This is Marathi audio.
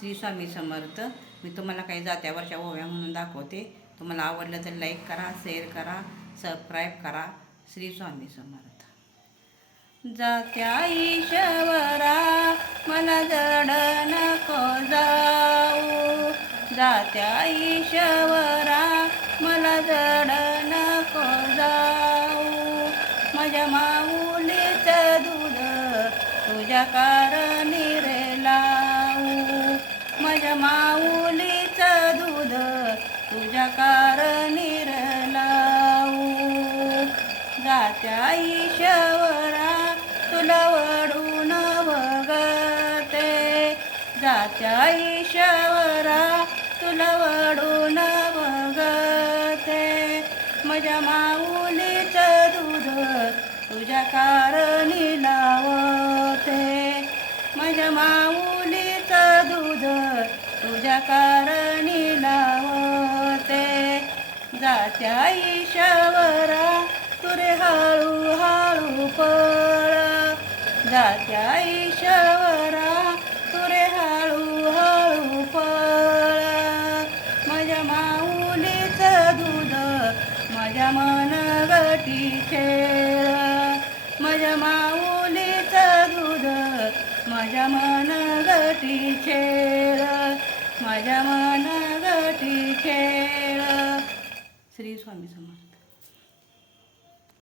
श्री स्वामी समर्थ. मी तुम्हाला काही जात्यावरच्या ओव्या म्हणून दाखवते. तुम्हाला आवडलं तर लाईक करा, शेअर करा, सबस्क्राईब करा. श्री स्वामी समर्थ. जात्या ईश्वरा मला जड नको जाऊ, जात्या ईश्वरा मला जड नको जाऊ. माझ्या माऊलीचं दूध तुझ्या कारणी रे लावू, माझ्या माऊलीचं दूध तुझ्या कारणी रे लावू. जात्या ईश्वरा तुला वडून बघते, जात्या ईश्वरा तुला वडून बघते. माझ्या माऊलीचं दूध तुझ्या कारणी लावते, माझ्या माऊलीचं दूध तुझ्या कारणी लावते. जात्या ईश्वरा तुरे हळू हळू पळ, जात्या ईश्वरा तुरे हळू हळू पळ. माझ्या माऊलीचं दूध माझ्या मनगटी खेळ, माझ्या माऊलीचं दूध माझ्या मनगटी खेळ, माझ्या मनगटी खेळ. श्री स्वामी समर्थ.